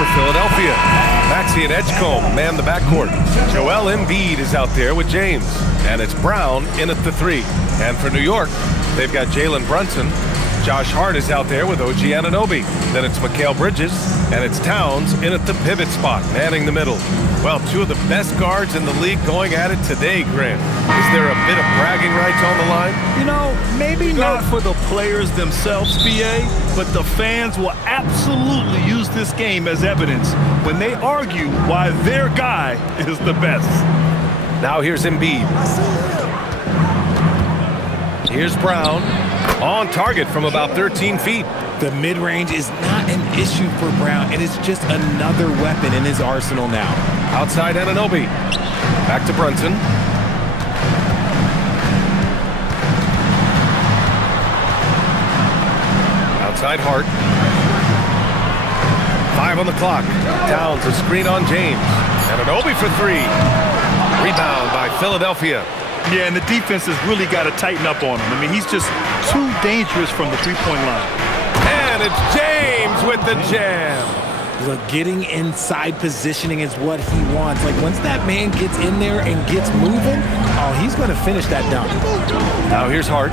for Philadelphia. Maxey and Edgecombe man the backcourt. Joel Embiid is out there with James. And it's Brown in at the 3. And for New York, they've got Jalen Brunson. Josh Hart is out there with OG Anunoby. Then it's Mikal Bridges, and it's Towns in at the pivot spot, manning the middle. Well, two of the best guards in the league going at it today, Grant. Is there a bit of bragging rights on the line? You know, maybe not for the players themselves, BA, but the fans will absolutely use this game as evidence when they argue why their guy is the best. Now here's Embiid. Here's Brown. On target from about 13 feet. The mid-range is not an issue for Brown, and it's just another weapon in his arsenal now. Outside Anunoby. Back to Brunson. Outside Hart. 5 on the clock. Towns a screen on James. Anunoby for 3. Rebound by Philadelphia. Yeah, and the defense has really got to tighten up on him. I mean, he's just too dangerous from the three-point line. And it's James with the jam. Look, getting inside positioning is what he wants. Like, once that man gets in there and gets moving, oh, he's going to finish that dunk. Now here's Hart.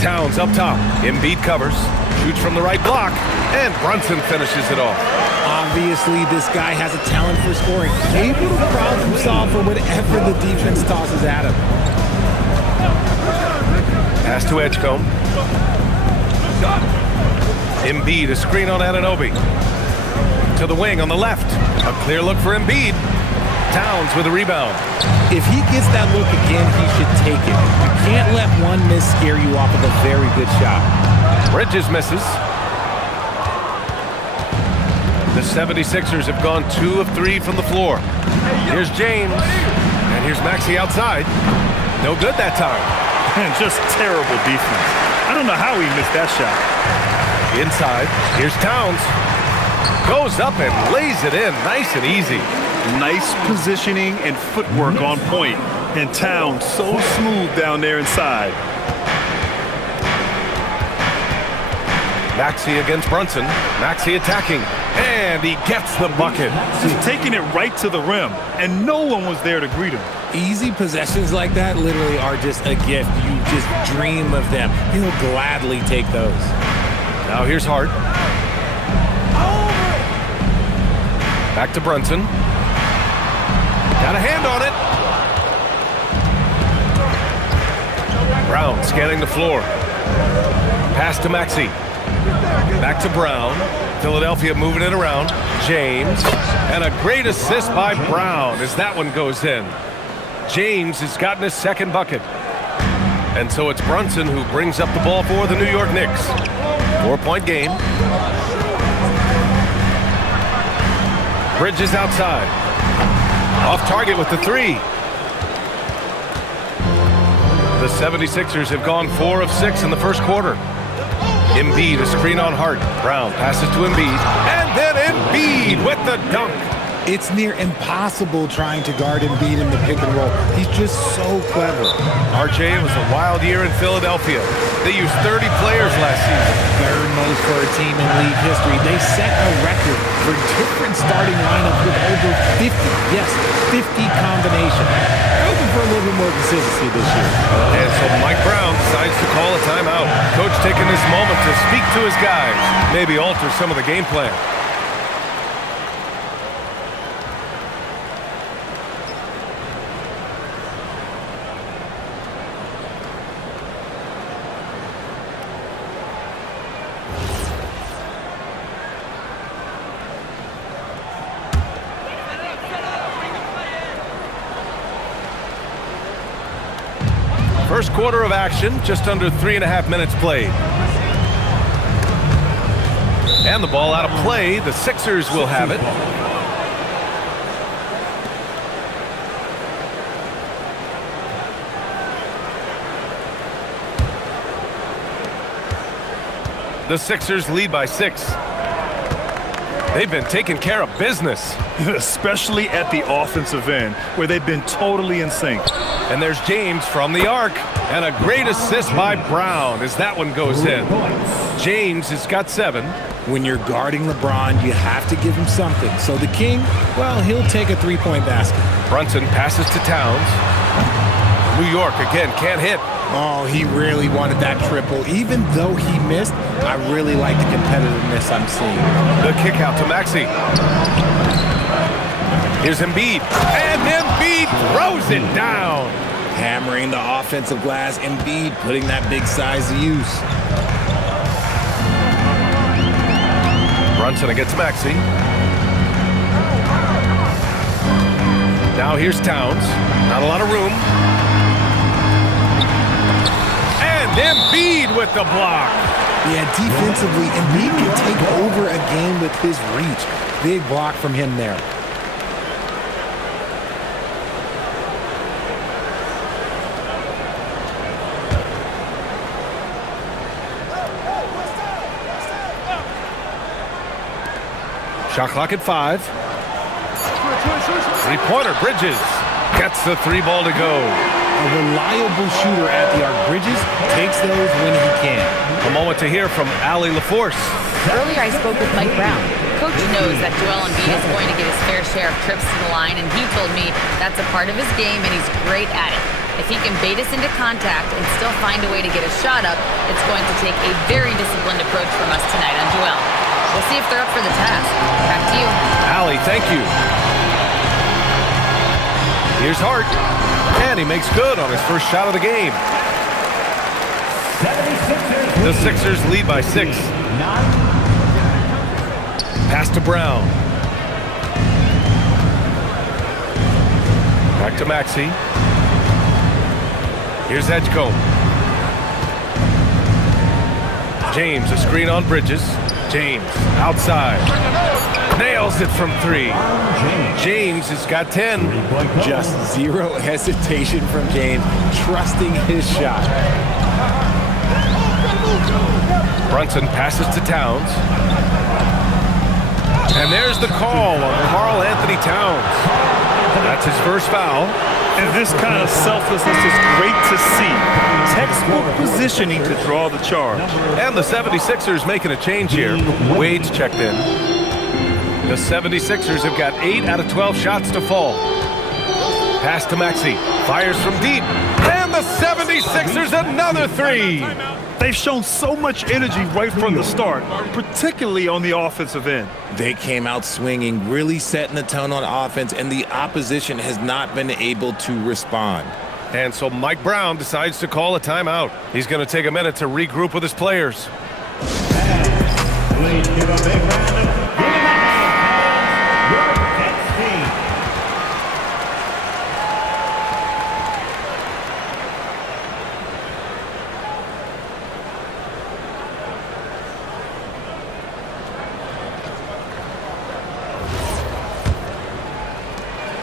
Towns up top. Embiid covers. Shoots from the right block. And Brunson finishes it off. Obviously, this guy has a talent for scoring. Able to problem solve for whatever the defense tosses at him. Pass to Edgecombe. Embiid, a screen on Anunoby. To the wing on the left. A clear look for Embiid. Towns with a rebound. If he gets that look again, he should take it. You can't let one miss scare you off of a very good shot. Bridges misses. The 76ers have gone 2 of 3 from the floor. Here's James. And here's Maxey outside. No good that time. And just terrible defense. I don't know how he missed that shot. Inside. Here's Towns. Goes up and lays it in. Nice and easy. Nice positioning and footwork on point. And Towns so smooth down there inside. Maxey against Brunson. Maxey attacking. And he gets the bucket. He's taking it right to the rim, and no one was there to greet him. Easy possessions like that literally are just a gift. You just dream of them. He'll gladly take those. Now here's Hart. Back to Brunson. Got a hand on it. Brown scanning the floor. Pass to Maxey. Back to Brown. Philadelphia moving it around. James. And a great assist by Brown as that one goes in. James has gotten his second bucket. And so it's Brunson who brings up the ball for the New York Knicks. 4-point game. Bridges outside. Off target with the 3. The 76ers have gone 4 of 6 in the first quarter. Embiid, a screen on Hart. Brown passes to Embiid. And then Embiid with the dunk. It's near impossible trying to guard Embiid in the pick and roll. He's just so clever. RJ, it was a wild year in Philadelphia. They used 30 players last season. Third most for a team in league history. They set a record for different starting lineups with over 50, yes, 50 combinations. They're looking for a little bit more consistency this year. And so Mike Brown decides to call a timeout. Coach taking this moment to speak to his guys, maybe alter some of the game plan. First quarter of action, just under 3.5 minutes played. And the ball out of play. The Sixers will have it. The Sixers lead by 6. They've been taking care of business. Especially at the offensive end, where they've been totally in sync. And there's James from the arc. And a great assist by Brown as that one goes in. James has got 7. When you're guarding LeBron, you have to give him something. So the King, well, he'll take a three-point basket. Brunson passes to Towns. New York, again, can't hit. Oh, he really wanted that triple. Even though he missed, I really like the competitiveness I'm seeing. The kick out to Maxey. Here's Embiid. And Embiid throws it down. Hammering the offensive glass, Embiid putting that big size to use. Brunson against Maxey. Now here's Towns. Not a lot of room. And Embiid with the block. Yeah, defensively, Embiid can take over a game with his reach. Big block from him there. Shot clock at 5. Three-pointer, Bridges. Gets the 3 ball to go. A reliable shooter at the arc. Bridges takes those when he can. A moment to hear from Allie LaForce. Earlier I spoke with Mike Brown. Coach knows that Joel Embiid is going to get his fair share of trips to the line, and he told me that's a part of his game, and he's great at it. If he can bait us into contact and still find a way to get a shot up, it's going to take a very disciplined approach from us tonight on Joel. We'll see if they're up for the task. Back to you. Allie, thank you. Here's Hart. And he makes good on his first shot of the game. The Sixers lead by 6. Pass to Brown. Back to Maxey. Here's Edgecombe. James, a screen on Bridges. James, outside. Nails it from 3. James has got 10. Just zero hesitation from James, trusting his shot. Brunson passes to Towns. And there's the call on Karl Anthony Towns. That's his first foul. And this kind of selflessness is great to see. Textbook positioning to draw the charge. And the 76ers making a change here. Wade's checked in. The 76ers have got 8 out of 12 shots to fall. Pass to Maxey. Fires from deep. And the 76ers another 3. They've shown so much energy right from the start, particularly on the offensive end. They came out swinging, really setting the tone on offense, and the opposition has not been able to respond. And so Mike Brown decides to call a timeout. He's going to take a minute to regroup with his players. Please give a big round of York Knicks team.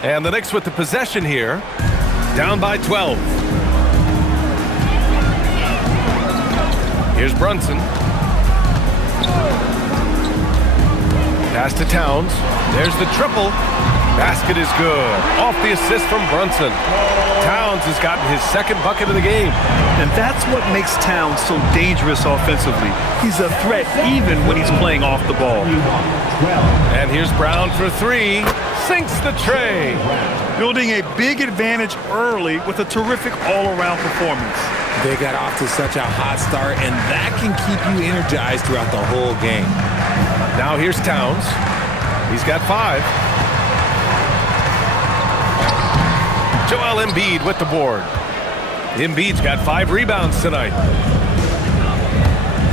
And the Knicks with the possession here, down by 12. Here's Brunson. Pass to Towns. There's the triple. Basket is good. Off the assist from Brunson. Towns has gotten his second bucket of the game. And that's what makes Towns so dangerous offensively. He's a threat even when he's playing off the ball. And here's Brown for 3. Sinks the tray. Building a big advantage early with a terrific all-around performance. They got off to such a hot start, and that can keep you energized throughout the whole game. Now here's Towns. He's got 5. Joel Embiid with the board. Embiid's got 5 rebounds tonight.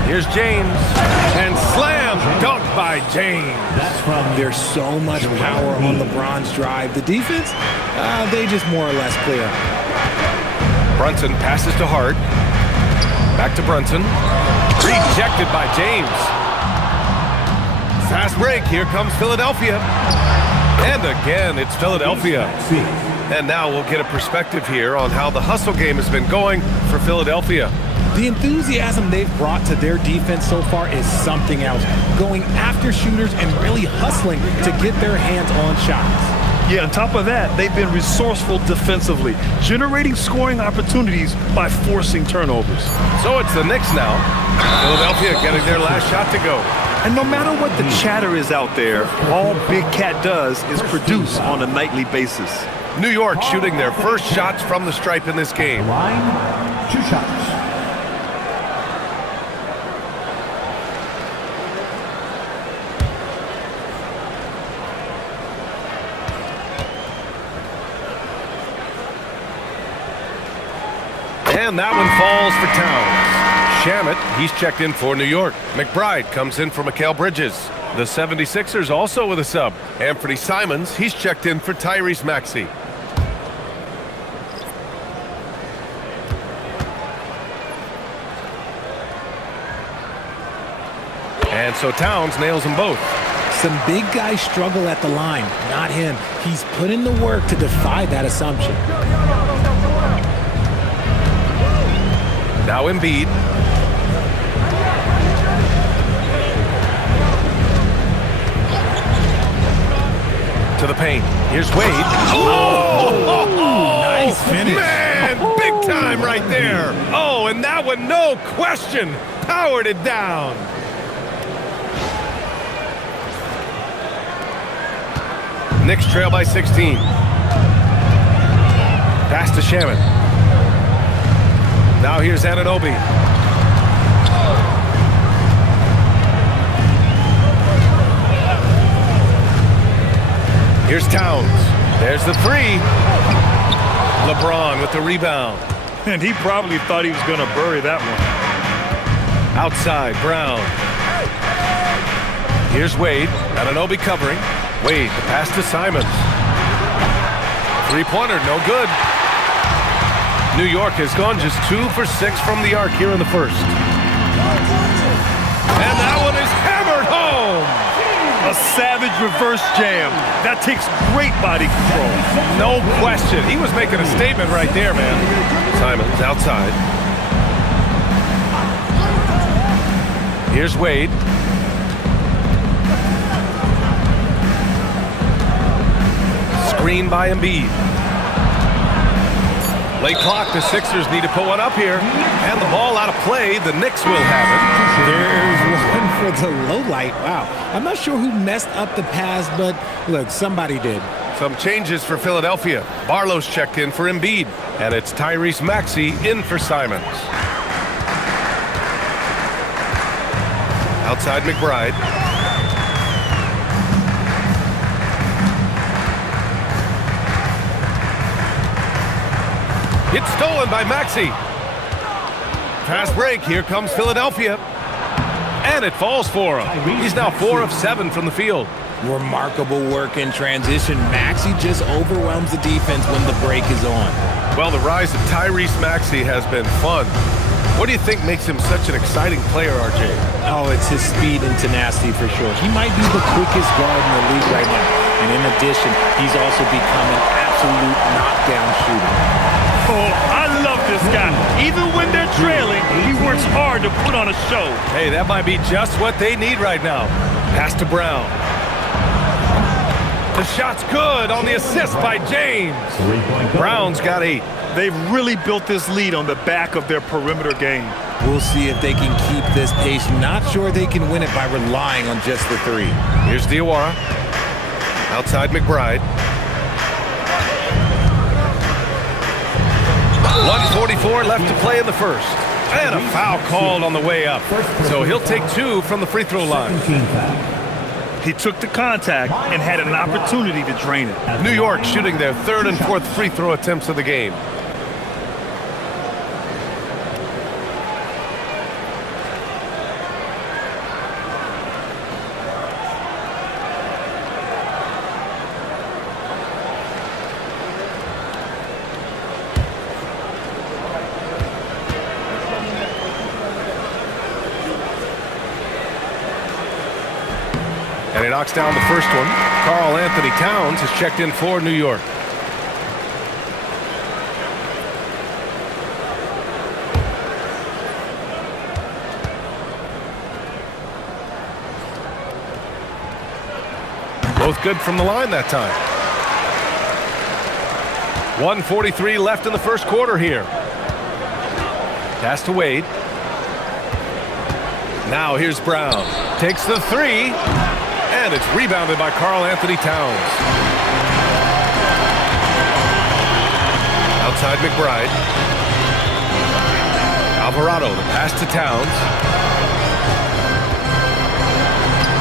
Here's James. And slam dunk by James. There's so much power on LeBron's drive. The defense, they just more or less clear. Brunson passes to Hart. Back to Brunson. Rejected by James. Fast break. Here comes Philadelphia. And again, it's Philadelphia. And now we'll get a perspective here on how the hustle game has been going for Philadelphia. The enthusiasm they've brought to their defense so far is something else. Going after shooters and really hustling to get their hands on shots. Yeah, on top of that, they've been resourceful defensively, generating scoring opportunities by forcing turnovers. So it's the Knicks now. Philadelphia getting their last shot to go. And no matter what the chatter is out there, all Big Cat does is produce on a nightly basis. New York shooting their first shots from the stripe in this game. Line, 2 shots. And that one falls for Towns. Shamet, he's checked in for New York. McBride comes in for Mikal Bridges. The 76ers also with a sub. Anthony Simons, he's checked in for Tyrese Maxey. And so Towns nails them both. Some big guys struggle at the line, not him. He's put in the work to defy that assumption. Now Embiid. To the paint. Here's Wade. Oh! Nice finish. Man, big time right there. Oh, and that one, no question, powered it down. Knicks trail by 16. Pass to Shamet. Now here's Anunoby. Here's Towns. There's the 3. LeBron with the rebound. And he probably thought he was going to bury that one. Outside, Brown. Here's Wade. Anunoby covering. Wade, the pass to Simons. Three-pointer, no good. New York has gone just 2 for 6 from the arc here in the first. And that one is hammered home. A savage reverse jam. That takes great body control. No question. He was making a statement right there, man. Simons outside. Here's Wade. Screen by Embiid. Late clock, the Sixers need to put one up here. And the ball out of play, the Knicks will have it. There's one for the low light. Wow. I'm not sure who messed up the pass, but look, somebody did. Some changes for Philadelphia. Barlow's checked in for Embiid. And it's Tyrese Maxey in for Simons. Outside McBride. It's stolen by Maxey. Fast break. Here comes Philadelphia. And it falls for him. He's now 4 of 7 from the field. Remarkable work in transition. Maxey just overwhelms the defense when the break is on. Well, the rise of Tyrese Maxey has been fun. What do you think makes him such an exciting player, RJ? Oh, it's his speed and tenacity for sure. He might be the quickest guard in the league right now. And in addition, he's also become an absolute knockdown shooter. Oh, I love this guy. Even when they're trailing, he works hard to put on a show. Hey, that might be just what they need right now. Pass to Brown. The shot's good on the assist by James. Brown's got 8. They've really built this lead on the back of their perimeter game. We'll see if they can keep this pace. Not sure they can win it by relying on just the 3. Here's Diawara. Outside McBride. 1:44 left to play in the first. And a foul called on the way up. So he'll take 2 from the free throw line. He took the contact and had an opportunity to drain it. New York shooting their 3rd and 4th free throw attempts of the game. And he knocks down the first one. Karl Anthony Towns has checked in for New York. Both good from the line that time. 1:43 left in the first quarter here. Pass to Wade. Now here's Brown. Takes the three, and it's rebounded by Karl Anthony Towns. Outside McBride. Alvarado, the pass to Towns.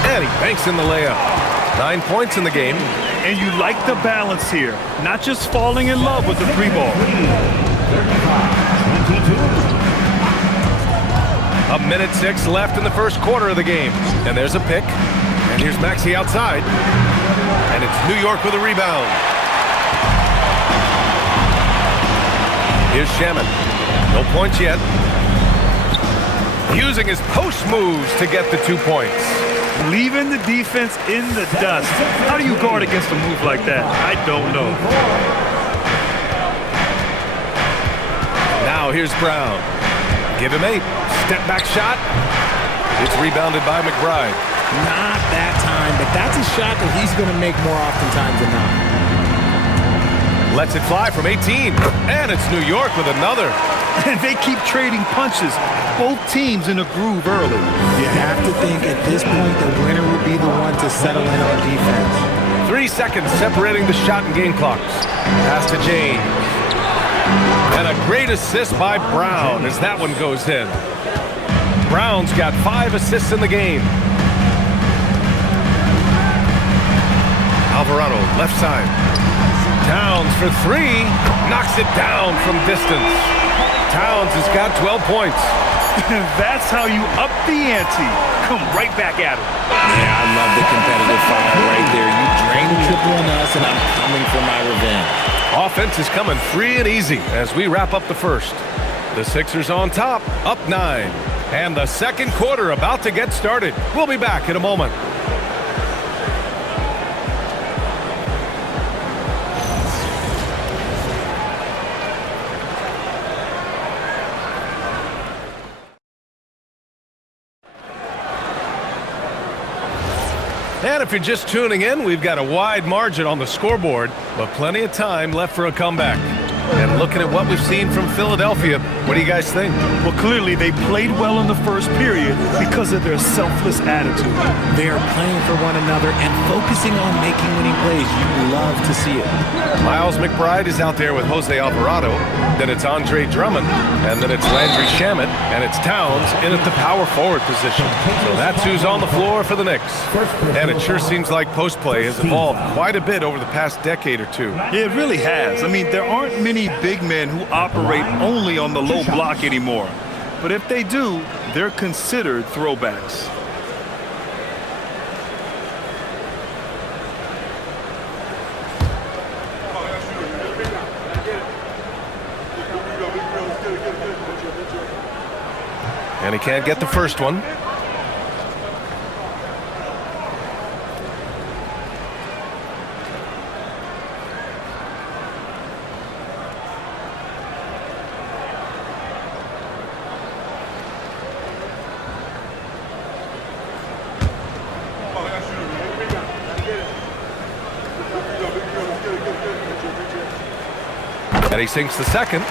And he banks in the layup. 9 points in the game. And you like the balance here. Not just falling in love with the three ball. 1:06 left in the first quarter of the game. And there's a pick. And here's Maxey outside. And it's New York with a rebound. Here's Shaman. No points yet. Using his post moves to get the 2 points. Leaving the defense in the dust. How do you guard against a move like that? I don't know. Now here's Brown. Give him 8. Step back shot. It's rebounded by McBride. Not that time, but that's a shot that he's going to make more oftentimes than not. Lets it fly from 18. And it's New York with another. And they keep trading punches. Both teams in a groove early. You have to think at this point the winner will be the one to settle in on defense. 3 seconds separating the shot and game clocks. Pass to James. And a great assist by Brown as that one goes in. Brown's got 5 assists in the game. Alvarado, left side. Towns for 3. Knocks it down from distance. Towns has got 12 points. That's how you up the ante. Come right back at him. Yeah, I love the competitive fire right there. You drain the triple on us, and I'm coming for my revenge. Offense is coming free and easy as we wrap up the first. The Sixers on top, up 9. And the second quarter about to get started. We'll be back in a moment. And if you're just tuning in, we've got a wide margin on the scoreboard, but plenty of time left for a comeback. And looking at what we've seen from Philadelphia, what do you guys think? Well, clearly they played well in the first period because of their selfless attitude. They are playing for one another and focusing on making winning plays. You love to see it. Miles McBride is out there with Jose Alvarado. Then it's Andre Drummond. And then it's Landry Shamet. And it's Towns in at the power forward position. So that's who's on the floor for the Knicks. And it sure seems like post play has evolved quite a bit over the past decade or two. It really has. I mean, there aren't many big men who operate only on the low block anymore. But if they do, they're considered throwbacks. And he can't get the first one. And he sinks the second.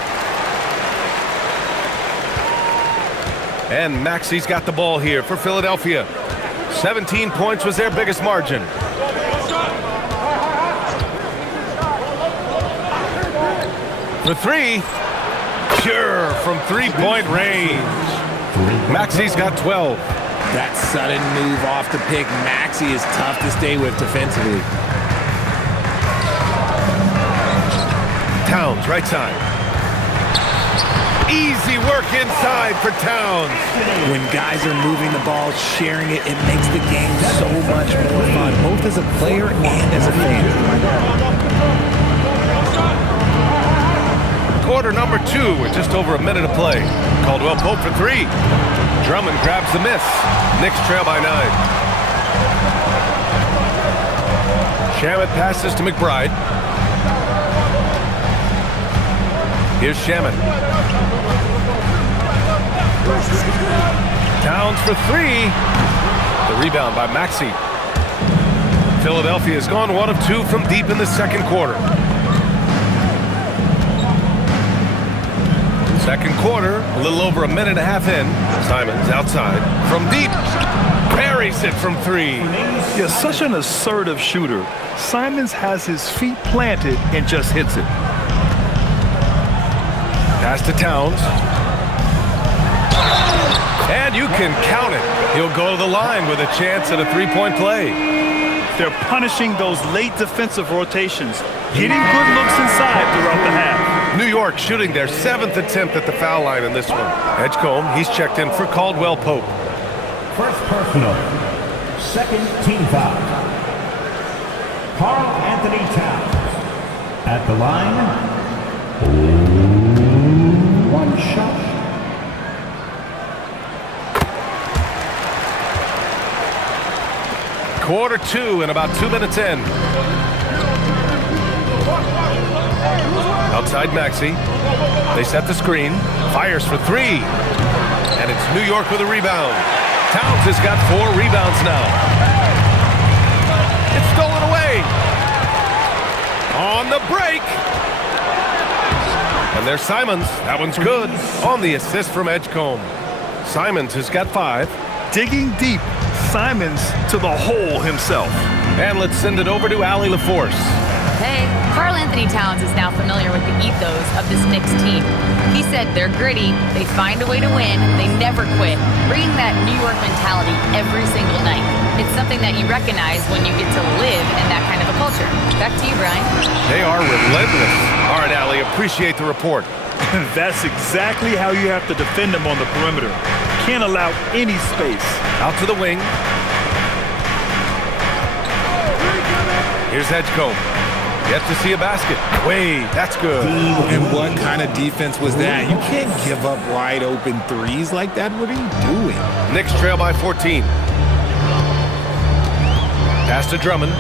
And Maxey's got the ball here for Philadelphia. 17 points was their biggest margin. For 3. Pure from 3-point range. Maxey's got 12. That sudden move off the pick, Maxey is tough to stay with defensively. Towns, right side. Easy work inside for Towns. When guys are moving the ball, sharing it, it makes the game so much more fun, both as a player and as a fan. Quarter number 2 with just over a minute to play. Caldwell Pope for 3. Drummond grabs the miss. Knicks trail by 9. Shamet passes to McBride. Here's Shaman. Towns for 3. The rebound by Maxey. Philadelphia has gone 1 of 2 from deep in the second quarter. Second quarter, a little over a minute and a half in. Simons outside from deep. Buries it from three. Yeah, such an assertive shooter. Simons has his feet planted and just hits it. Pass to Towns. And you can count it. He'll go to the line with a chance at a three-point play. They're punishing those late defensive rotations, getting good looks inside throughout the half. New York shooting their 7th attempt at the foul line in this one. Edgecombe, he's checked in for Caldwell Pope. First personal. Second team foul. Karl Anthony Towns. At the line. One shot. Quarter two and about 2 minutes in. Outside Maxey. They set the screen. Fires for three. And it's New York with a rebound. Towns has got 4 rebounds now. It's stolen away. On the break. And there's Simons. That one's good. On the assist from Edgecombe. Simons has got 5. Digging deep, Simons to the hole himself. And let's send it over to Allie LaForce. Hey, Karl Anthony Towns is now familiar with the ethos of this Knicks team. He said they're gritty, they find a way to win, they never quit, bringing that New York mentality every single night. It's something that you recognize when you get to live in that kind of a culture. Back to you, Brian. They are relentless. All right, Allie, appreciate the report. That's exactly how you have to defend them on the perimeter. Can't allow any space. Out to the wing. Here's Edgecombe. Yet to see a basket. Wade, that's good. And what kind of defense was that? You can't give up wide open threes like that. What are you doing? Knicks trail by 14. Pass to Drummond.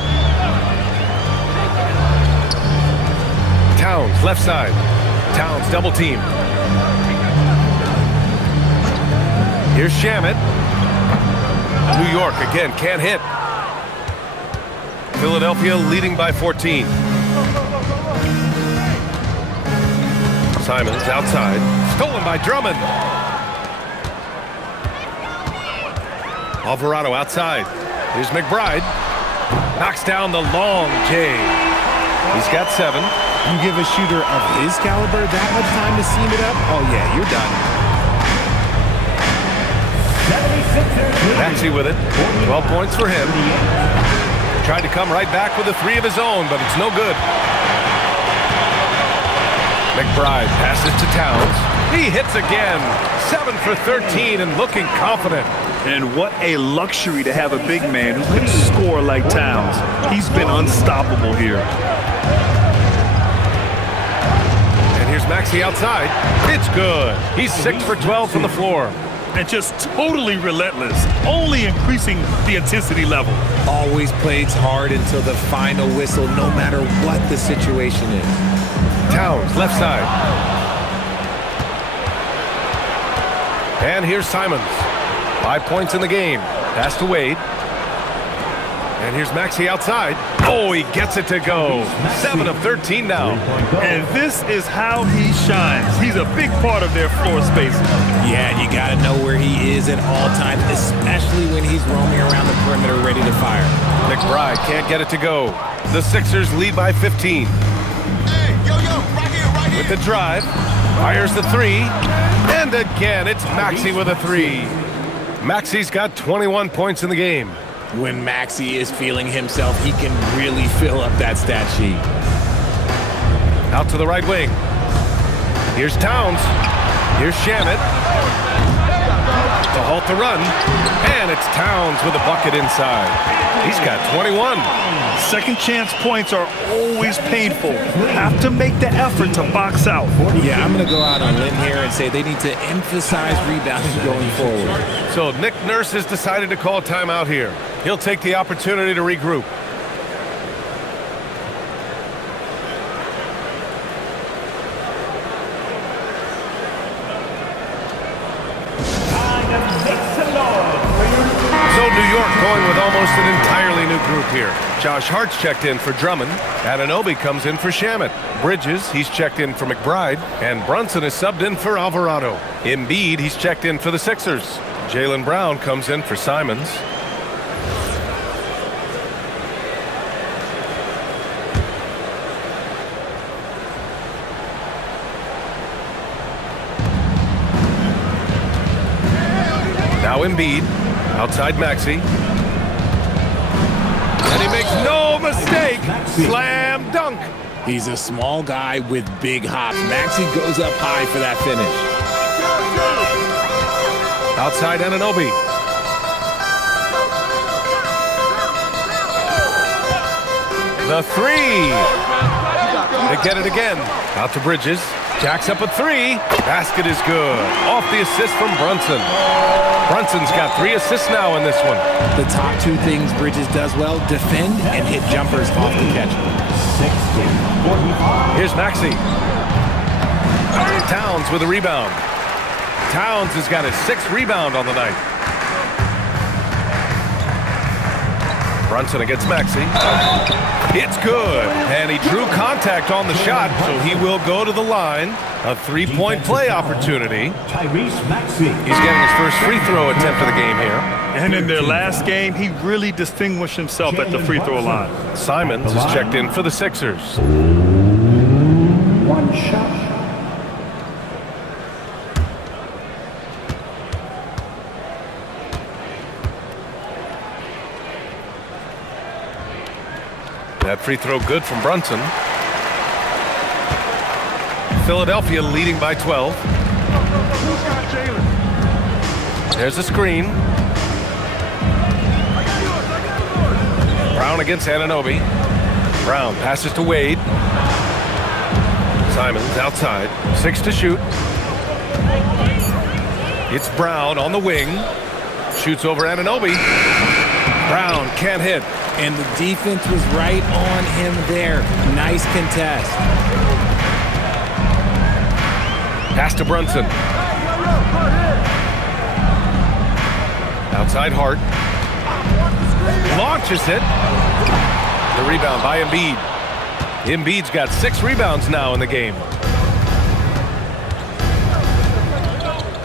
Towns, left side. Towns, double team. Here's Shamet. New York again, can't hit. Philadelphia leading by 14. Simons outside. Stolen by Drummond. Alvarado outside. Here's McBride. Knocks down the long J. He's got 7. You give a shooter of his caliber that much time to seam it up? Oh, yeah, you're done. Maxey with it. 12 points for him. Tried to come right back with a 3 of his own, but it's no good. McBride passes to Towns. He hits again. 7 for 13 and looking confident. And what a luxury to have a big man who can score like Towns. He's been unstoppable here. And here's Maxey outside. It's good. He's 6 for 12 from the floor. And just totally relentless, only increasing the intensity level. Always plays hard until the final whistle, no matter what the situation is. Towns, left side. And here's Simons. 5 points in the game. Pass to Wade. And here's Maxey outside. Oh, he gets it to go. 7 of 13 now. And this is how he shines. He's a big part of their floor space. Yeah, and you got to know where he is at all times, especially when he's roaming around the perimeter ready to fire. McBride can't get it to go. The Sixers lead by 15. With the drive, fires the 3. And again, it's Maxey with a 3. Maxey's got 21 points in the game. When Maxey is feeling himself, he can really fill up that stat sheet. Out to the right wing. Here's Towns. Here's Shamet. To halt the run. And it's Towns with a bucket inside. He's got 21. Second chance points are always painful. Have to make the effort to box out. Yeah, I'm going to go out on a limb here and say they need to emphasize rebounding going forward. So Nick Nurse has decided to call timeout here. He'll take the opportunity to regroup. So New York going with almost an entirely new new group here. Josh Hart's checked in for Drummond. Anunoby comes in for Shamet. Bridges, he's checked in for McBride. And Brunson is subbed in for Alvarado. Embiid, he's checked in for the Sixers. Jaylen Brown comes in for Simons. Now Embiid, outside Maxey. And he makes no mistake. Slam dunk. He's a small guy with big hops. Maxey goes up high for that finish. Outside Anunoby. The three. They get it again. Out to Bridges. Jacks up a three. Basket is good. Off the assist from Brunson. Brunson's got 3 assists now in this one. The top 2 things Bridges does well, defend and hit jumpers off the catch. 60-45. Here's Maxey. Towns with a rebound. Towns has got his 6th rebound on the night. Brunson against Maxey. It's good. And he drew contact on the shot, so he will go to the line. A 3-point play opportunity. Tyrese Maxey. He's getting his first free throw attempt of the game here. And in their last game, he really distinguished himself at the free throw line. Simons is checked in for the Sixers. 1 shot. That free throw good from Brunson. Philadelphia leading by 12. There's a screen. Brown against Anunoby. Brown passes to Wade. Simons outside. 6 to shoot. It's Brown on the wing. Shoots over Anunoby. Brown can't hit. And the defense was right on him there. Nice contest. Pass to Brunson. Outside Hart. Launches it. The rebound by Embiid. Embiid's got 6 rebounds now in the game.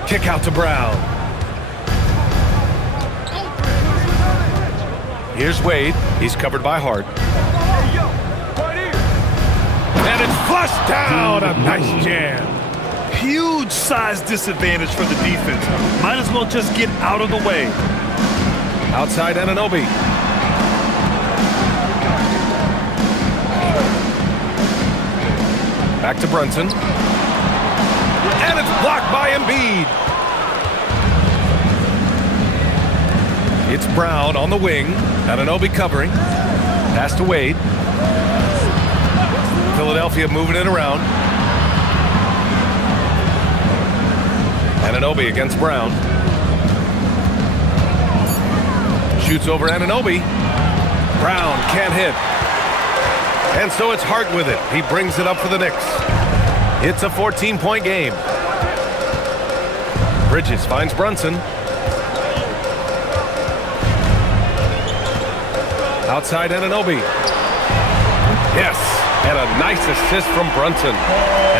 Kick out to Brown. Here's Wade. He's covered by Hart. And it's flushed down. A nice jam. Huge size disadvantage for the defense. Might as well just get out of the way. Outside Anunoby. Back to Brunson. And it's blocked by Embiid. It's Brown on the wing. Anunoby covering. Pass to Wade. Philadelphia moving it around. Anunoby against Brown. Shoots over Anunoby. Brown can't hit. And so it's Hart with it. He brings it up for the Knicks. It's a 14-point game. Bridges finds Brunson. Outside Anunoby. Yes, and a nice assist from Brunson.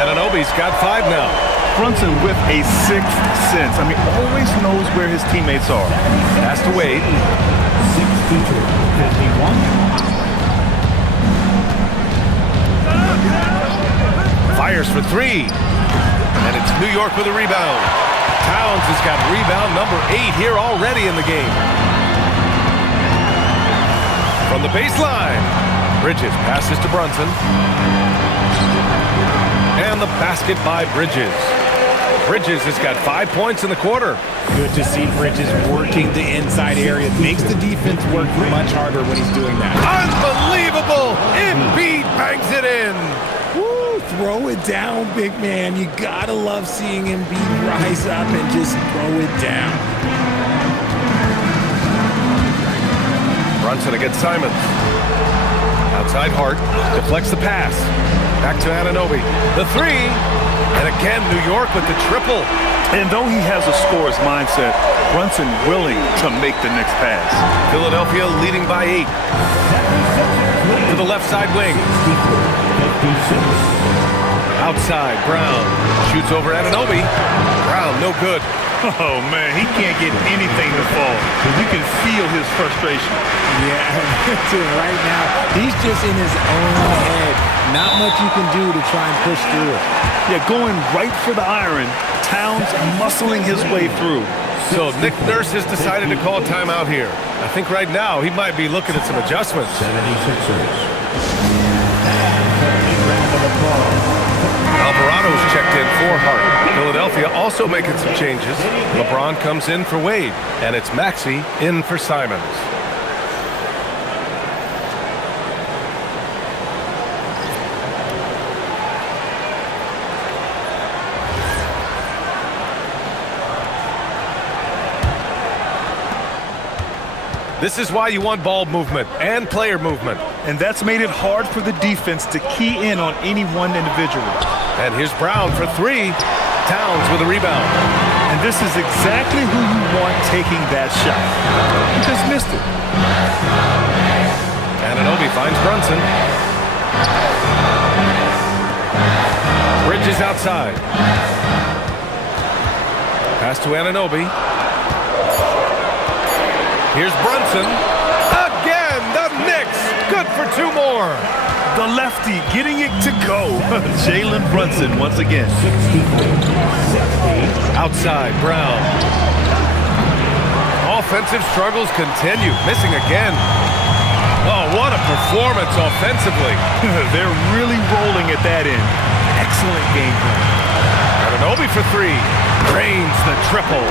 Anunoby's got 5 now. Brunson with a 6th sense. I mean, always knows where his teammates are. Pass to Wade. 62-51. Fires for 3. And it's New York with a rebound. Towns has got rebound number 8 here already in the game. From the baseline, Bridges passes to Brunson. And the basket by Bridges. Bridges has got 5 points in the quarter. Good to see Bridges working the inside area. Makes the defense work much harder when he's doing that. Unbelievable! Embiid bangs it in. Woo, throw it down, big man. You gotta love seeing Embiid rise up and just throw it down. Brunson against Simons. Outside Hart deflects the pass. Back to Anunoby. The three. And again, New York with the triple. And though he has a scorer's mindset, Brunson willing to make the next pass. Philadelphia leading by 8. To the left side wing. Outside, Brown shoots over Anunoby. Brown, no good. Oh, man, he can't get anything to fall. You can feel his frustration. Yeah, right now, he's just in his own head. Not much you can do to try and push through it. Yeah, going right for the iron. Towns muscling his way through. So Nick Nurse has decided to call timeout here. I think right now he might be looking at some adjustments. 76ers. Alvarado's checked in for Hart. Philadelphia also making some changes. LeBron comes in for Wade, and it's Maxey in for Simons. This is why you want ball movement and player movement. And that's made it hard for the defense to key in on any one individual. And here's Brown for 3. Towns with a rebound. And this is exactly who you want taking that shot. He just missed it. Anunoby finds Brunson. Bridges outside. Pass to Anunoby. Here's Brunson. Again, the Knicks. Good for 2 more. The lefty getting it to go. Jalen Brunson once again. Outside, Brown. Offensive struggles continue. Missing again. Oh, what a performance offensively. They're really rolling at that end. Excellent game plan. Anunoby for 3. Drains the triple.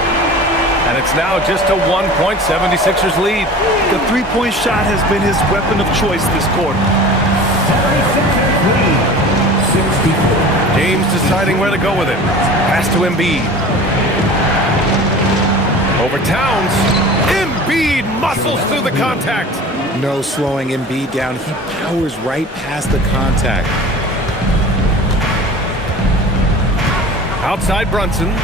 And it's now just a 1-point 76ers lead. The three-point shot has been his weapon of choice this quarter. James deciding where to go with it. Pass to Embiid. Over Towns. Embiid muscles through the contact. No slowing Embiid down. He powers right past the contact. Outside Brunson.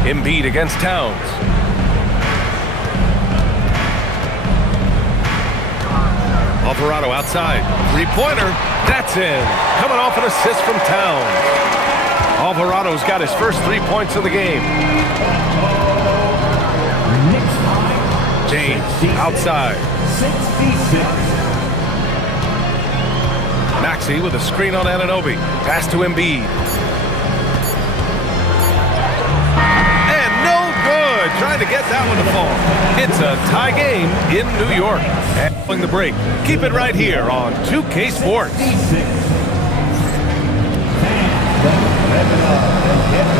Embiid against Towns. Alvarado outside. 3-pointer. That's in. Coming off an assist from Towns. Alvarado's got his first 3 points of the game. James outside. Maxey with a screen on Anunoby. Pass to Embiid. Trying to get that one to fall. It's a tie game in New York. And following the break, keep it right here on 2K Sports. Get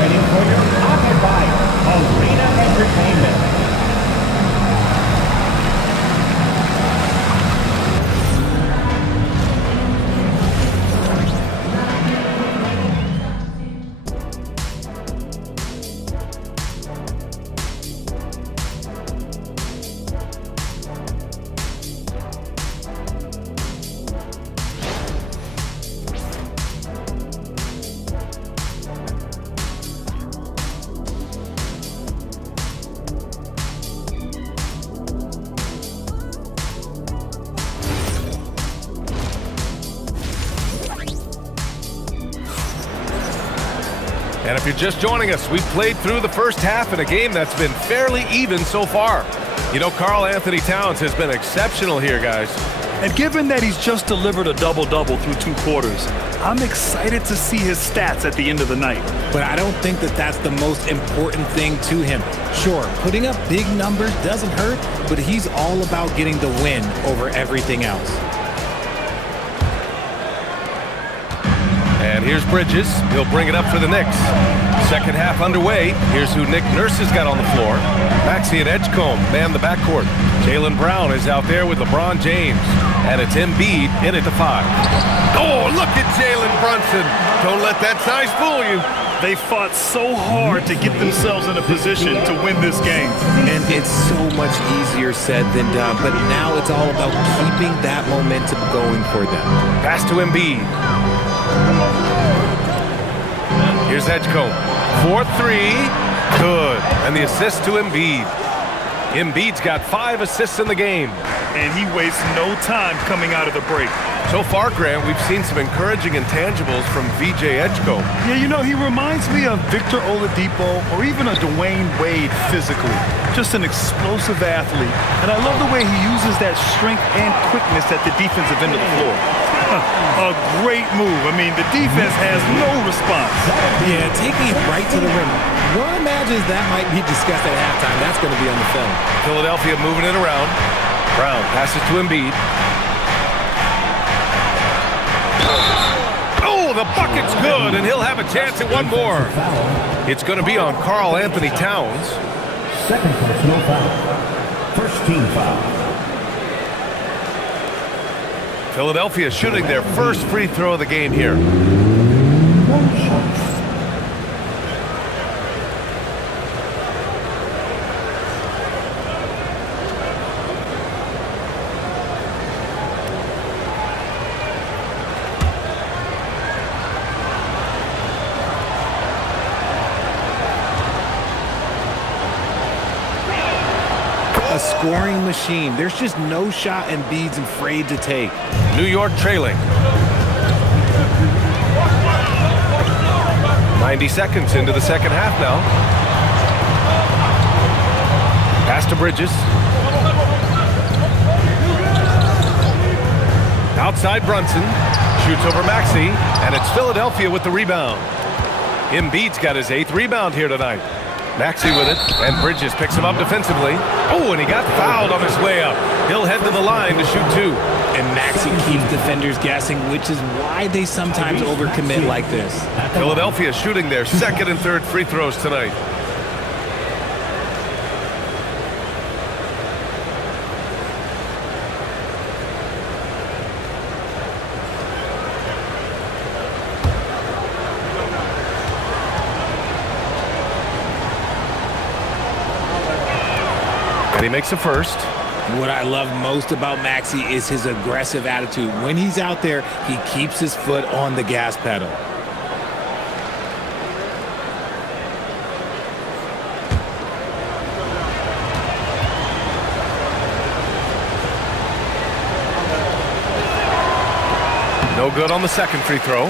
ready for your Occupy Arena Entertainment. And if you're just joining us, we've played through the first half in a game that's been fairly even so far. You know, Karl Anthony Towns has been exceptional here, guys. And given that he's just delivered a double-double through 2 quarters, I'm excited to see his stats at the end of the night. But I don't think that that's the most important thing to him. Sure, putting up big numbers doesn't hurt, but he's all about getting the win over everything else. And here's Bridges. He'll bring it up for the Knicks. Second half underway. Here's who Nick Nurse has got on the floor. Maxey and Edgecombe man the backcourt. Jaylen Brown is out there with LeBron James. And it's Embiid in at the 5. Oh, look at Jalen Brunson. Don't let that size fool you. They fought so hard to get themselves in a position to win this game. And it's so much easier said than done, but now it's all about keeping that momentum going for them. Pass to Embiid. Here's Edgecombe. 4-3. Good. And the assist to Embiid. Embiid's got 5 assists in the game. And he wastes no time coming out of the break. So far, Grant, we've seen some encouraging intangibles from VJ Edgecombe. Yeah, you know, he reminds me of Victor Oladipo or even a Dwayne Wade physically. Just an explosive athlete. And I love the way he uses that strength and quickness at the defensive end of the floor. A great move. I mean, the defense has no response. Yeah, taking it right to the rim. One imagines that might be discussed at halftime. That's going to be on the film. Philadelphia moving it around. Brown passes to Embiid. Oh, the bucket's good, and he'll have a chance at one more. It's going to be on Karl Anthony Towns. Second personal foul. First team foul. Philadelphia shooting their first free throw of the game here. A scoring machine. There's just no shot Embiid's afraid to take. New York trailing. 90 seconds into the second half now. Pass to Bridges. Outside Brunson. Shoots over Maxey. And it's Philadelphia with the rebound. Embiid's got his 8th rebound here tonight. Maxey with it, and Bridges picks him up defensively. Oh, and he got fouled on his way up. He'll head to the line to shoot 2. And Maxey keeps defenders guessing, which is why they sometimes overcommit like this. Philadelphia shooting their 2nd and 3rd free throws tonight. And he makes the first. What I love most about Maxey is his aggressive attitude. When he's out there, he keeps his foot on the gas pedal. No good on the 2nd free throw.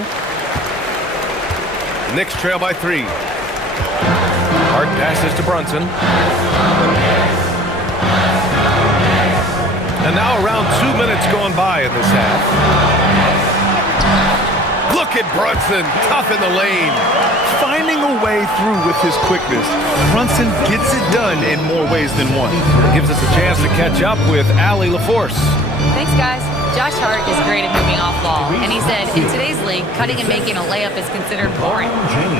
Knicks trail by 3. Hard passes to Brunson. And now around 2 minutes going by in this half. Look at Brunson, tough in the lane. Finding a way through with his quickness. Brunson gets it done in more ways than one. Gives us a chance to catch up with Allie LaForce. Thanks, guys. Josh Hart is great at moving off ball, and he said, in today's league, cutting and making a layup is considered boring.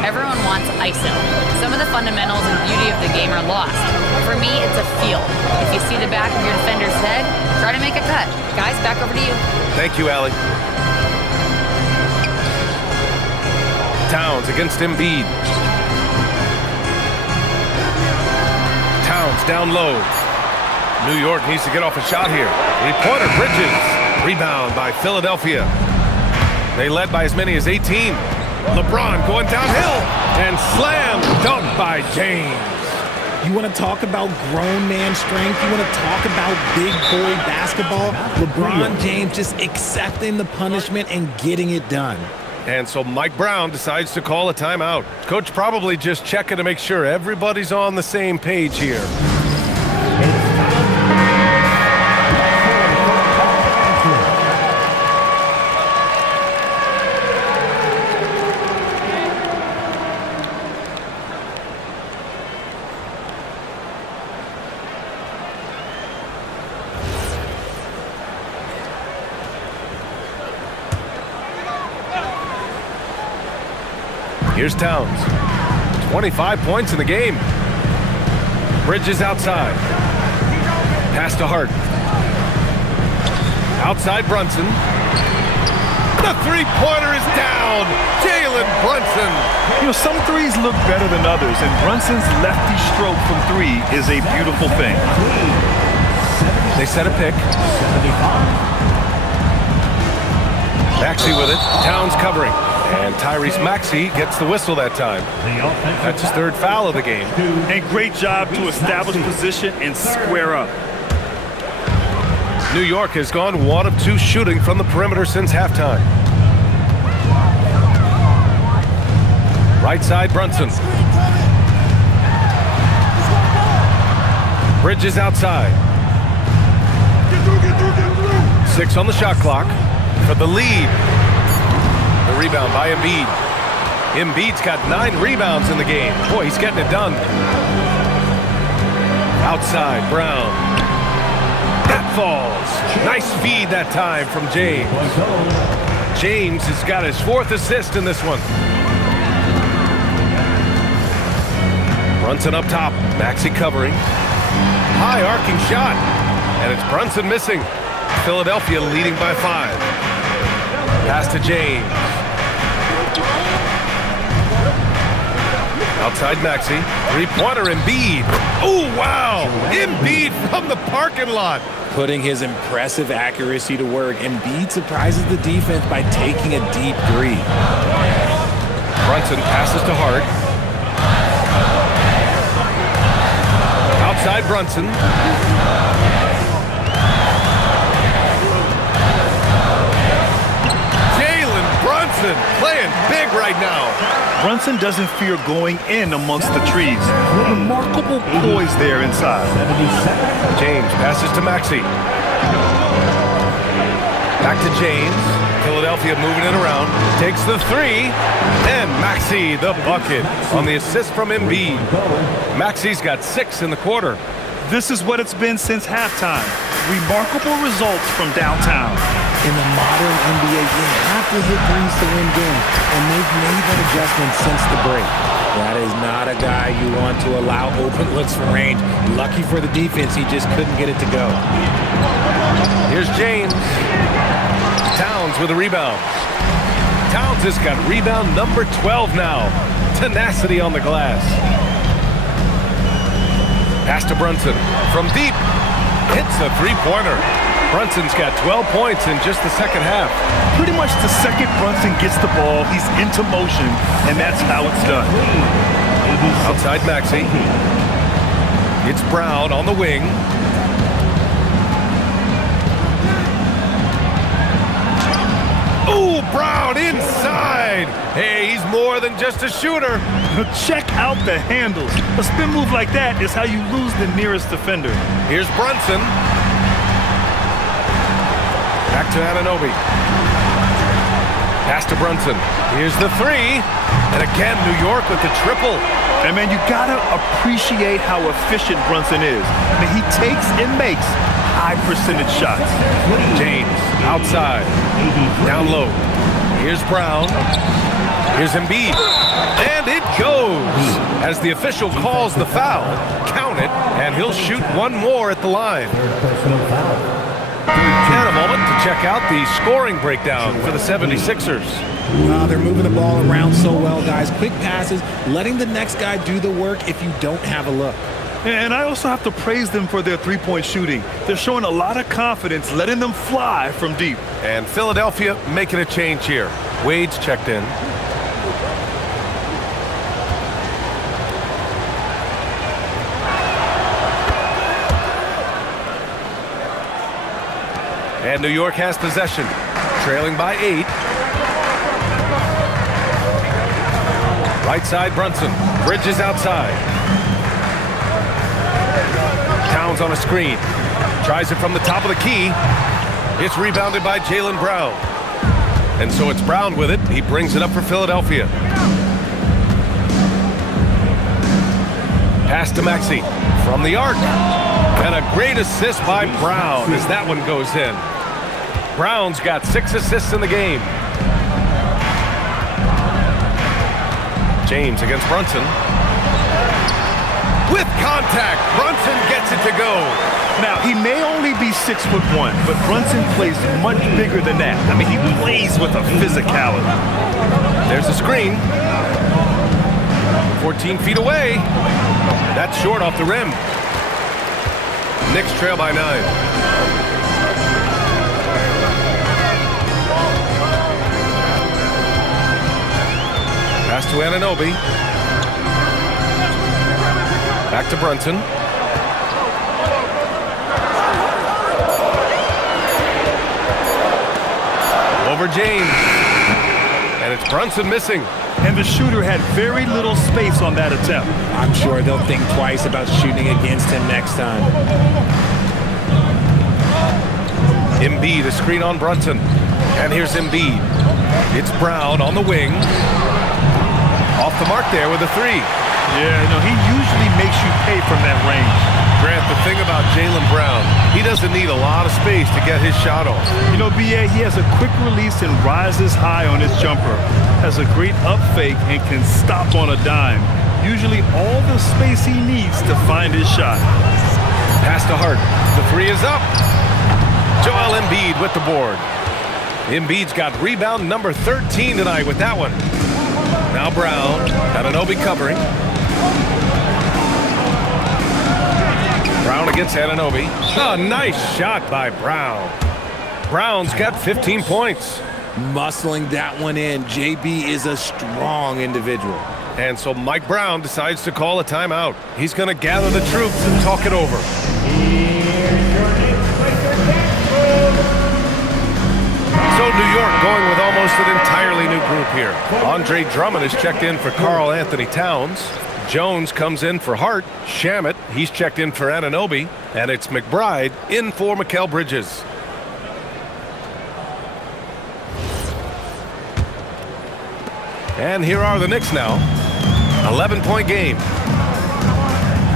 Everyone wants ISO. Some of the fundamentals and beauty of the game are lost. For me, it's a feel. If you see the back of your defender's head, try to make a cut. Guys, back over to you. Thank you, Allie. Towns against Embiid. Towns down low. New York needs to get off a shot here. 3-pointer, Bridges. Rebound by Philadelphia. They led by as many as 18. LeBron going downhill and slam dunk by James. You want to talk about grown man strength? You want to talk about big boy basketball? LeBron James just accepting the punishment and getting it done. And so Mike Brown decides to call a timeout. Coach probably just checking to make sure everybody's on the same page here. Here's Towns. 25 points in the game. Bridges outside. Pass to Hart. Outside Brunson. The three-pointer is down. Jalen Brunson. You know, some threes look better than others, and Brunson's lefty stroke from three is a beautiful thing. They set a pick. 75. Maxey with it. Towns covering. And Tyrese Maxey gets the whistle that time. That's his third foul of the game. And great job to establish position and square up. New York has gone 1 of 2 shooting from the perimeter since halftime. Right side, Brunson. Bridges outside. 6 on the shot clock for the lead. The rebound by Embiid. Embiid's got 9 rebounds in the game. Boy, he's getting it done. Outside, Brown. That falls. Nice feed that time from James. James has got his 4th assist in this one. Brunson up top. Maxey covering. High arcing shot. And it's Brunson missing. Philadelphia leading by 5. Pass to James. Outside Maxey. Three-pointer Embiid. Oh, wow. Embiid from the parking lot. Putting his impressive accuracy to work. Embiid surprises the defense by taking a deep three. Brunson passes to Hart. Outside Brunson. Brunson playing big right now. Brunson doesn't fear going in amongst the trees. Remarkable poise there inside. 77. James passes to Maxey. Back to James. Philadelphia moving it around. Takes the 3. And Maxey the bucket on the assist from Embiid. Maxey's got 6 in the quarter. This is what it's been since halftime. Remarkable results from downtown. In the modern NBA, you have to hit threes to win games, and they've made that adjustment since the break. That is not a guy you want to allow open looks from range. Lucky for the defense, he just couldn't get it to go. Here's James. Towns with a rebound. Towns has got rebound number 12 now. Tenacity on the glass. Pass to Brunson. From deep. Hits the three-pointer. Brunson's got 12 points in just the second half. Pretty much the second Brunson gets the ball, he's into motion, and that's how it's done. Outside Maxey. It's Brown on the wing. Ooh, Brown inside. Hey, he's more than just a shooter. Check out the handles. A spin move like that is how you lose the nearest defender. Here's Brunson. Back to Anunoby. Pass to Brunson. Here's the 3. And again, New York with the triple. And man, you gotta appreciate how efficient Brunson is. I mean, he takes and makes high percentage shots. James outside. Down low. Here's Brown. Here's Embiid. And it goes. As the official calls the foul, count it, and he'll shoot one more at the line. Personal foul. And a moment to check out the scoring breakdown for the 76ers. They're moving the ball around so well, guys. Quick passes, letting the next guy do the work if you don't have a look. And I also have to praise them for their three-point shooting. They're showing a lot of confidence, letting them fly from deep. And Philadelphia making a change here. Wade's checked in. And New York has possession, trailing by 8. Right side, Brunson. Bridges outside. Towns on a screen. Tries it from the top of the key. It's rebounded by Jaylen Brown. And so it's Brown with it. He brings it up for Philadelphia. Pass to Maxey from the arc. And a great assist by Brown as that one goes in. Brown's got 6 assists in the game. James against Brunson. With contact, Brunson gets it to go. Now, he may only be 6'1", but Brunson plays much bigger than that. I mean, he plays with a physicality. There's a screen. 14 feet away. That's short off the rim. Knicks trail by 9. Pass to Anunoby. Back to Brunson. Over James. And it's Brunson missing. And the shooter had very little space on that attempt. I'm sure they'll think twice about shooting against him next time. Embiid, a screen on Brunson. And here's Embiid. It's Brown on the wing. Off the mark there with a 3. Yeah, no, he usually makes you pay from that range. Grant, the thing about Jaylen Brown, he doesn't need a lot of space to get his shot off. You know, B.A., he has a quick release and rises high on his jumper. Has a great up fake and can stop on a dime. Usually all the space he needs to find his shot. Pass to Hart. The 3 is up. Joel Embiid with the board. Embiid's got rebound number 13 tonight with that one. Now Brown. Anunoby covering. Brown against Anunoby. Oh, nice shot by Brown. Brown's got 15 points. Muscling that one in. JB is a strong individual. And so Mike Brown decides to call a timeout. He's going to gather the troops and talk it over. So New York going with almost an entirely new group here. Andre Drummond is checked in for Karl Anthony Towns. Jones comes in for Hart. Shamet, he's checked in for Anunoby. And it's McBride in for Mikal Bridges. And here are the Knicks now. 11-point game.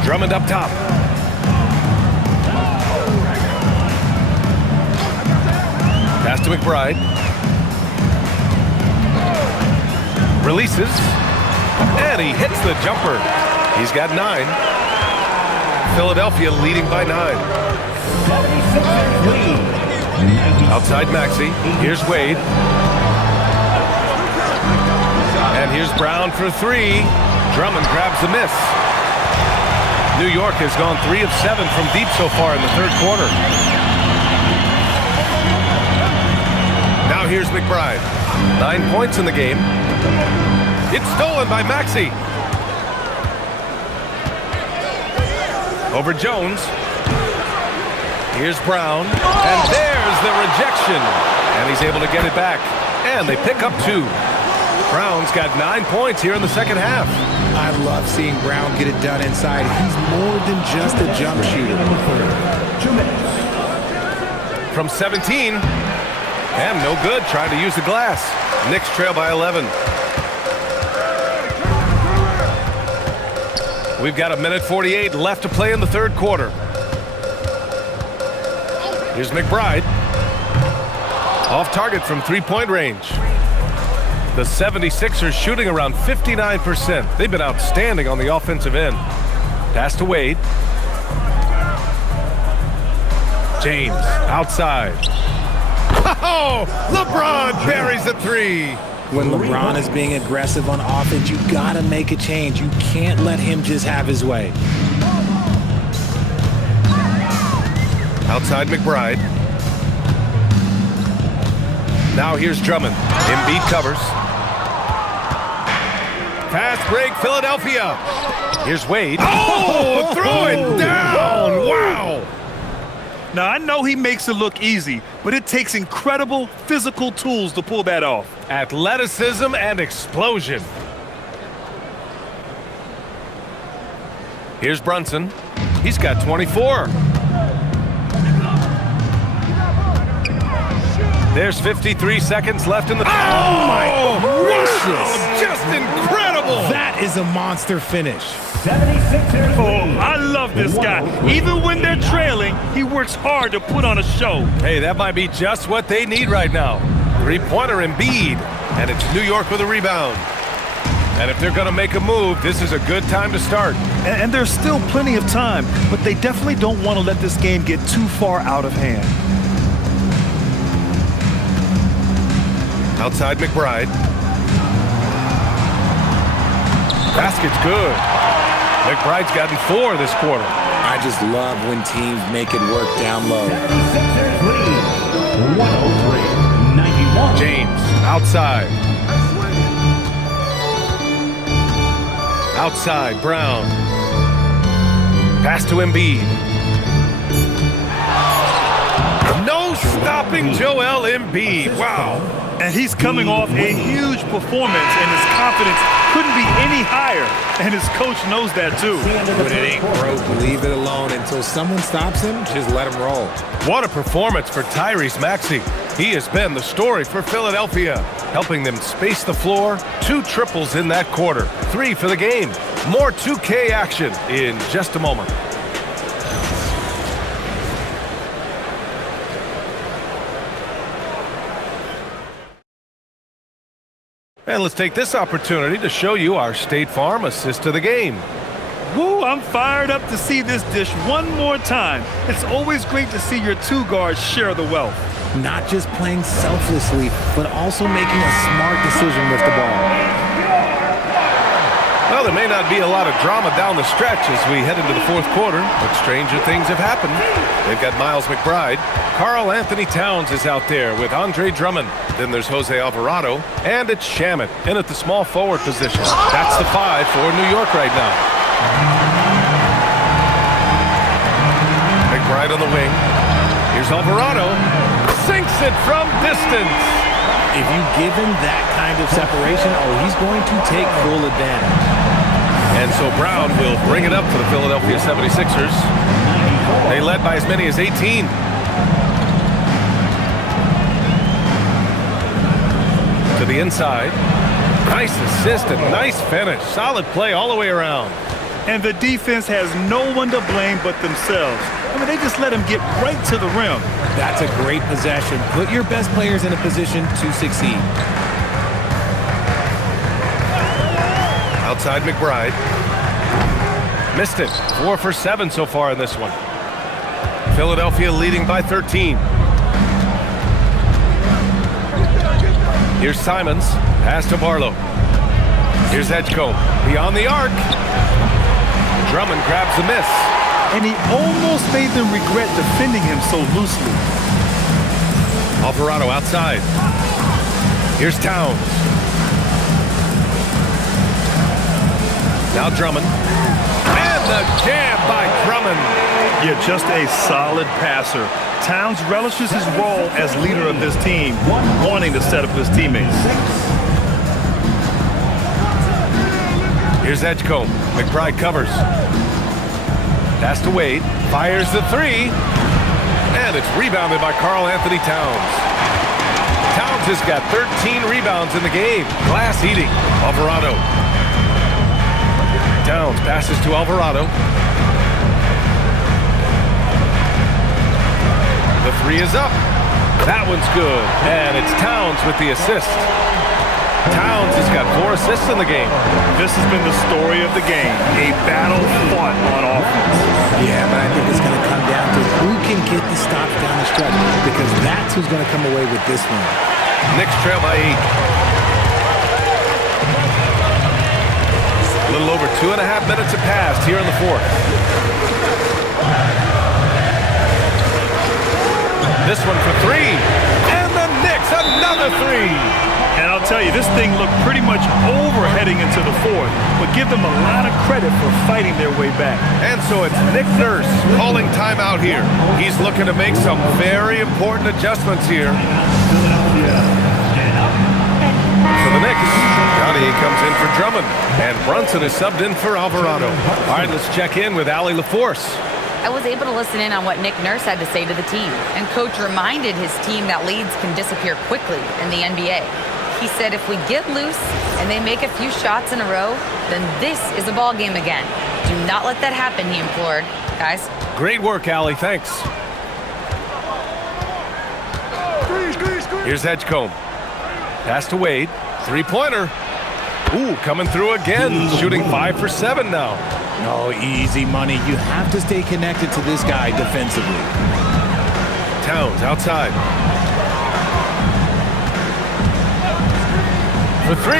Drummond up top. Pass to McBride. Releases. And he hits the jumper. He's got 9. Philadelphia leading by 9. Outside Maxey. Here's Wade. And here's Brown for 3. Drummond grabs the miss. New York has gone 3 of 7 from deep so far in the third quarter. Now here's McBride. 9 points in the game. It's stolen by Maxey. Over Jones. Here's Brown. And there's the rejection. And he's able to get it back. And they pick up 2. Brown's got 9 points here in the second half. I love seeing Brown get it done inside. He's more than just a jump shooter. From 17. And no good. Trying to use the glass. Knicks trail by 11. We've got 1:48 left to play in the third quarter. Here's McBride. Off target from three-point range. The 76ers shooting around 59%. They've been outstanding on the offensive end. Pass to Wade. James outside. Oh, LeBron buries the 3. When LeBron is being aggressive on offense, you gotta make a change. You can't let him just have his way. Outside McBride. Now here's Drummond. Embiid covers. Fast break, Philadelphia. Here's Wade. Oh, throw it down. Wow. Now, I know he makes it look easy, but it takes incredible physical tools to pull that off. Athleticism and explosion. Here's Brunson. He's got 24. There's 53 seconds left in the... Oh, my gracious. Wow, just incredible. That is a monster finish. 76ers. Oh, I love this guy. Even when they're trailing, he works hard to put on a show. Hey, that might be just what they need right now. Three-pointer Embiid, and it's New York with a rebound. And if they're going to make a move, this is a good time to start. And there's still plenty of time, but they definitely don't want to let this game get too far out of hand. Outside McBride. Basket's good. McBride's gotten 4 this quarter. I just love when teams make it work down low. 76ers lead, 103-91. James, outside. Outside, Brown. Pass to Embiid. No stopping Joel Embiid. Wow. And he's coming off a huge performance, and his confidence couldn't be any higher. And his coach knows that, too. When it ain't broke, leave it alone. Until someone stops him, just let him roll. What a performance for Tyrese Maxey. He has been the story for Philadelphia, helping them space the floor. 2 triples in that quarter. 3 for the game. More 2K action in just a moment. And let's take this opportunity to show you our State Farm assist to the game. Woo, I'm fired up to see this dish one more time. It's always great to see your 2 guards share the wealth. Not just playing selflessly, but also making a smart decision with the ball. Well, there may not be a lot of drama down the stretch as we head into the 4th quarter, but stranger things have happened. They've got Miles McBride. Karl Anthony Towns is out there with Andre Drummond. Then there's Jose Alvarado, and it's Shamet in at the small forward position. That's the 5 for New York right now. McBride on the wing. Here's Alvarado. Sinks it from distance. If you give him that kind of separation, he's going to take full advantage. And so Brown will bring it up for the Philadelphia 76ers. They led by as many as 18. To the inside. Nice assist and nice finish. Solid play all the way around. And the defense has no one to blame but themselves. I mean, they just let him get right to the rim. That's a great possession. Put your best players in a position to succeed. Outside McBride. Missed it. 4 for 7 so far in this one. Philadelphia leading by 13. Here's Simons. Pass to Barlow. Here's Edgecombe. Beyond the arc. Drummond grabs the miss. And he almost made them regret defending him so loosely. Alvarado outside. Here's Towns. Now Drummond. And the jam by Drummond. Yeah, just a solid passer. Towns relishes his role as leader of this team, wanting to set up his teammates. Here's Edgecombe. McBride covers. Pass to Wade. Fires the 3. And it's rebounded by Karl Anthony Towns. Towns has got 13 rebounds in the game. Glass eating. Alvarado. Towns passes to Alvarado. The 3 is up. That one's good. And it's Towns with the assist. Towns has got 4 assists in the game. This has been the story of the game. A battle fought on offense. Yeah, but I think it's going to come down to who can get the stops down the stretch, because that's who's going to come away with this one. Knicks trail by 8. A little over 2.5 minutes have passed here in the 4th. This one for 3. And the Knicks, another 3. And I'll tell you, this thing looked pretty much over heading into the 4th, but give them a lot of credit for fighting their way back. And so it's Nick Nurse calling timeout here. He's looking to make some very important adjustments here. For the Knicks, Gotti comes in for Drummond, and Brunson is subbed in for Alvarado. All right, let's check in with Allie LaForce. I was able to listen in on what Nick Nurse had to say to the team, and Coach reminded his team that leads can disappear quickly in the NBA. He said if we get loose and they make a few shots in a row, then this is a ball game again. Do not let that happen, he implored. Guys. Great work, Allie. Thanks. Here's Edgecombe. Pass to Wade. 3-pointer. Ooh, coming through again, shooting 5 for 7 now. No, easy money. You have to stay connected to this guy defensively. Towns outside. For 3.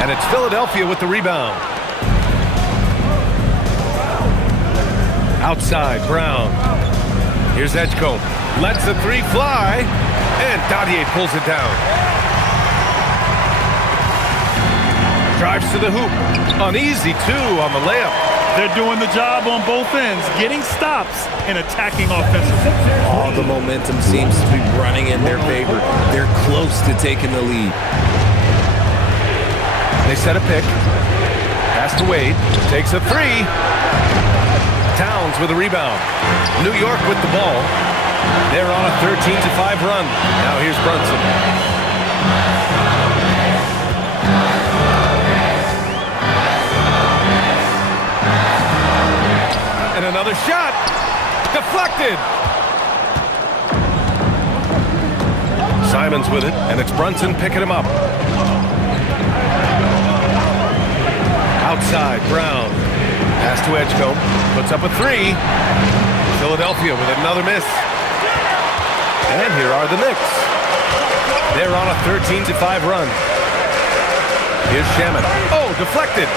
And it's Philadelphia with the rebound. Outside, Brown. Here's Edgecombe. Lets the 3 fly. And Dadier pulls it down. Drives to the hoop. An easy 2 on the layup. They're doing the job on both ends, getting stops and attacking offensively. All the momentum seems to be running in their favor. They're close to taking the lead. They set a pick. Pass to Wade. Takes a 3. Towns with a rebound. New York with the ball. They're on a 13-5 run. Now here's Brunson. And another shot. Deflected. Simons with it, and it's Brunson picking him up. Outside, Brown. Pass to Edgecombe. Puts up a 3. Philadelphia with another miss. And here are the Knicks. They're on a 13-5 run. Here's Shaman. Oh, deflected.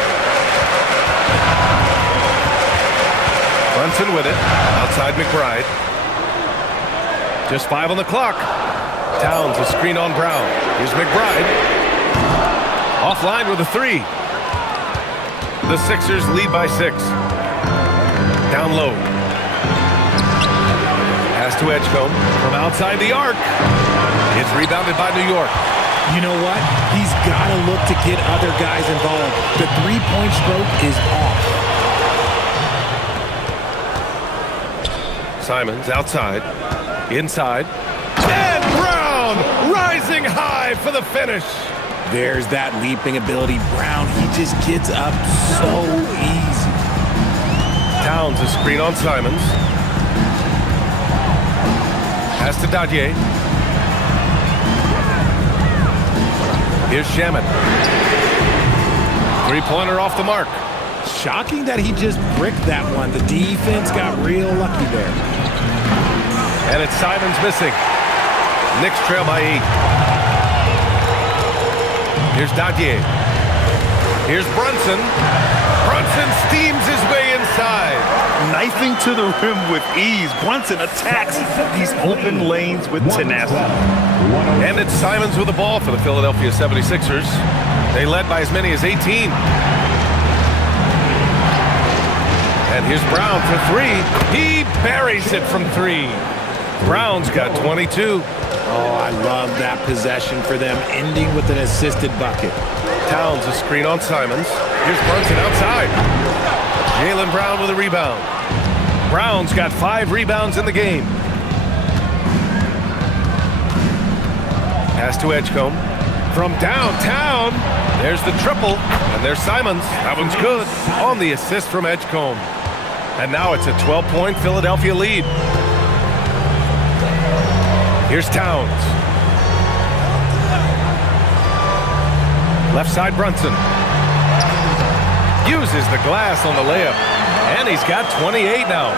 Brunson with it. Outside McBride. Just 5 on the clock. Towns a screen on Brown. Here's McBride. Offline with a 3. The Sixers lead by 6. Down low. Pass to Edgecombe from outside the arc. It's rebounded by New York. You know what? He's got to look to get other guys involved. The three-point stroke is off. Simons outside. Inside. And Brown rising high for the finish. There's that leaping ability. Brown, he just gets up so easy. Towns a screen on Simons. Pass to Dadier. Here's Shaman. Three-pointer off the mark. Shocking that he just bricked that one. The defense got real lucky there. And it's Simons missing. Knicks trail by 8. Here's Dadier. Here's Brunson. Brunson steams his way inside. Knifing to the rim with ease. Brunson attacks these open lanes with tenacity. And it's Simons with the ball for the Philadelphia 76ers. They led by as many as 18. And here's Brown for 3. He buries it from 3. Brown's got 22. Oh, I love that possession for them, ending with an assisted bucket. Towns a screen on Simons. Here's Brunson outside. Jaylen Brown with a rebound. Brown's got 5 rebounds in the game. Pass to Edgecombe. From downtown, there's the triple, and there's Simons. That one's good on the assist from Edgecombe. And now it's a 12-point Philadelphia lead. Here's Towns. Left side, Brunson. Uses the glass on the layup. And he's got 28 now.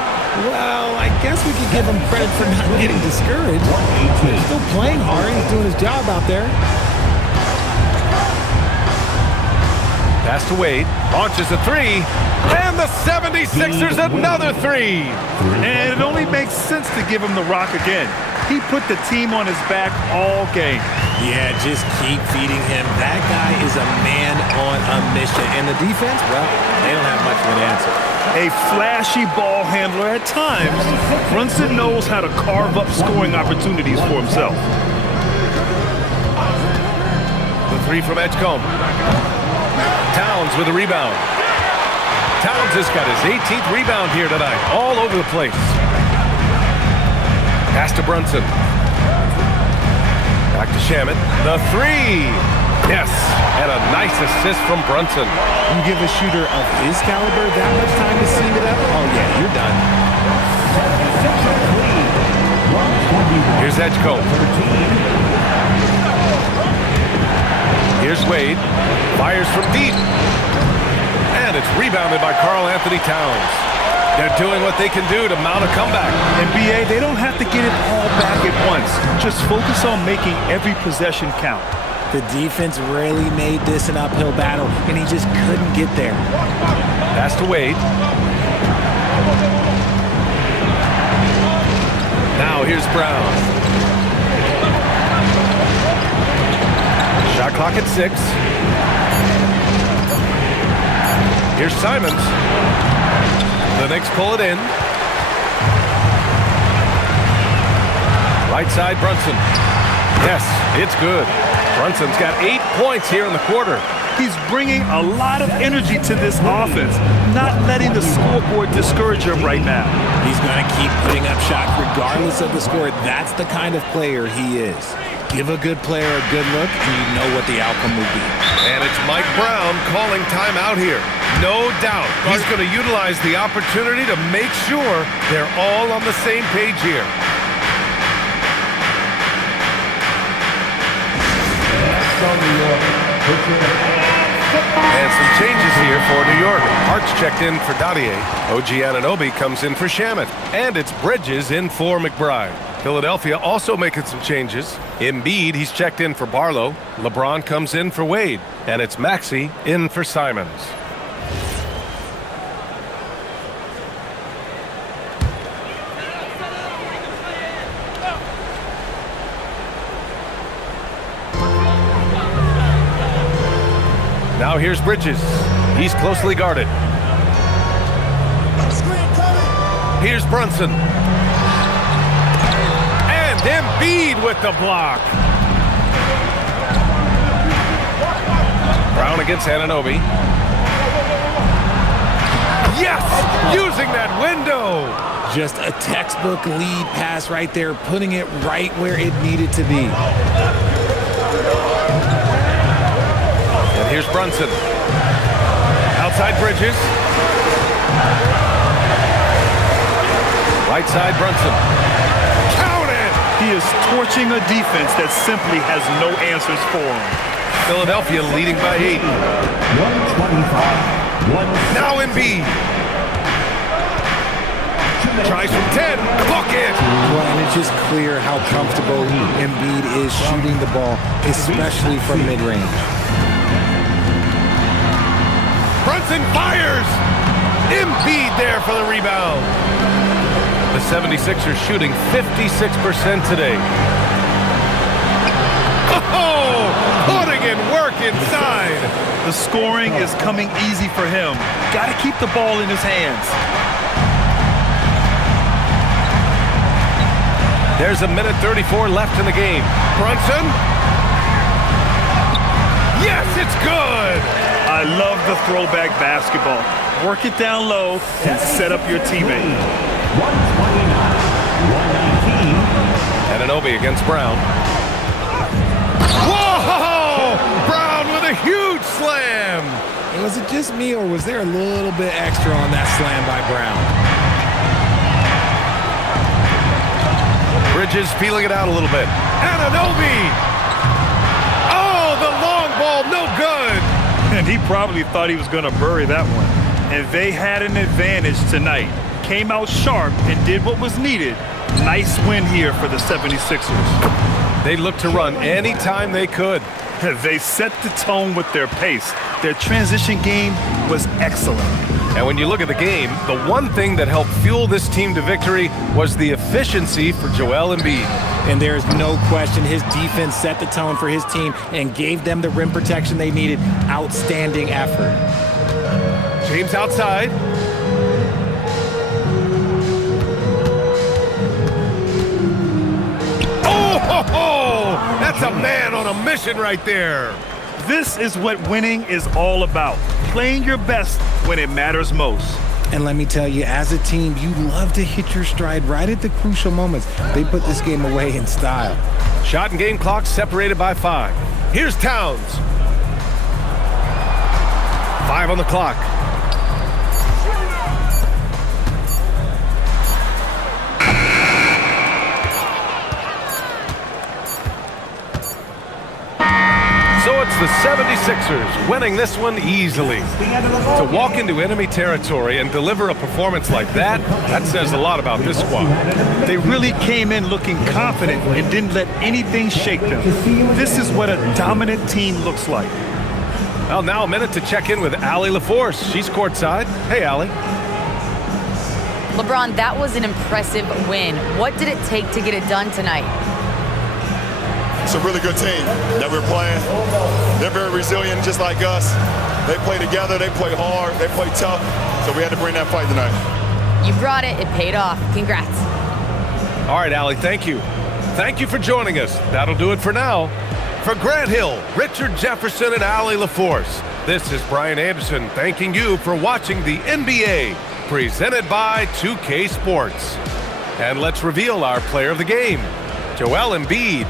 Well, I guess we could give him credit for not getting discouraged. He's still playing hard. He's doing his job out there. Pass to Wade. Launches a 3. And the 76ers another 3. And it only makes sense to give him the rock again. He put the team on his back all game. Yeah, just keep feeding him. That guy is a man on a mission. And the defense, well, they don't have much of an answer. A flashy ball handler at times, Brunson knows how to carve up scoring opportunities for himself. The 3 from Edgecombe. Towns with a rebound. Towns has got his 18th rebound here tonight, all over the place. Pass to Brunson. Back to Shaman. The 3. Yes, and a nice assist from Brunson. You give a shooter of his caliber that much time to seam it up, oh yeah, you're done. Here's Edgecombe. Here's Wade. Fires from deep. And it's rebounded by Karl Anthony Towns. They're doing what they can do to mount a comeback. NBA, they don't have to get it all back at once. Just focus on making every possession count. The defense really made this an uphill battle, and he just couldn't get there. Pass to Wade. Now here's Brown. Shot clock at 6. Here's Simons. The Knicks pull it in. Right side, Brunson. Yes, it's good. Brunson's got 8 points here in the quarter. He's bringing a lot of energy to this offense, not letting the scoreboard discourage him right now. He's going to keep putting up shots regardless of the score. That's the kind of player he is. Give a good player a good look, and you know what the outcome will be. And it's Mike Brown calling timeout here. No doubt he's going to utilize the opportunity to make sure they're all on the same page here. And some changes here for New York. Hart's checked in for Dadier. OG Anunoby comes in for Shamet. And it's Bridges in for McBride. Philadelphia also making some changes. Embiid, he's checked in for Barlow. LeBron comes in for Wade. And it's Maxey in for Simons. Now here's Bridges. He's closely guarded. Here's Brunson. And Embiid with the block. Brown against Anunoby. Yes! Using that window! Just a textbook lead pass right there, putting it right where it needed to be. And here's Brunson. Outside Bridges. Right side Brunson. Count it! He is torching a defense that simply has no answers for him. Philadelphia leading by 8. 125. Now Embiid. Tries from 10. Book it! Well, and it's just clear how comfortable Embiid is shooting the ball, especially from mid-range. Brunson fires! Embiid there for the rebound. The 76ers shooting 56% today. Oh! Putting in work inside. The scoring is coming easy for him. Got to keep the ball in his hands. There's a minute 34 left in the game. Brunson? Yes, it's good! I love the throwback basketball. Work it down low and set up your teammate. 129. 119. Anunoby against Brown. Whoa! Brown with a huge slam! Was it just me, or was there a little bit extra on that slam by Brown? Bridges feeling it out a little bit. Anunoby! Oh, the long ball, no good! And he probably thought he was going to bury that one. And they had an advantage tonight. Came out sharp and did what was needed. Nice win here for the 76ers. They looked to run anytime they could. They set the tone with their pace. Their transition game was excellent. And when you look at the game, the one thing that helped fuel this team to victory was the efficiency for Joel Embiid. And there's no question his defense set the tone for his team and gave them the rim protection they needed. Outstanding effort. James outside. Oh, that's a man on a mission right there. This is what winning is all about. Playing your best when it matters most. And let me tell you, as a team, you love to hit your stride right at the crucial moments. They put this game away in style. Shot and game clock separated by 5. Here's Towns. 5 on the clock. So it's the 76ers, winning this one easily. To walk into enemy territory and deliver a performance like that, that says a lot about this squad. They really came in looking confident and didn't let anything shake them. This is what a dominant team looks like. Well, now a minute to check in with Allie LaForce. She's courtside. Hey, Allie. LeBron, that was an impressive win. What did it take to get it done tonight? It's a really good team that we're playing. They're very resilient, just like us. They play together, they play hard, they play tough, so we had to bring that fight tonight. You brought it. It paid off. Congrats. All right, Allie, thank you. Thank you for joining us. That'll do it for now. For Grant Hill, Richard Jefferson, and Allie LaForce, this is Brian Anderson thanking you for watching the NBA, presented by 2K Sports. And let's reveal our player of the game. Joel Embiid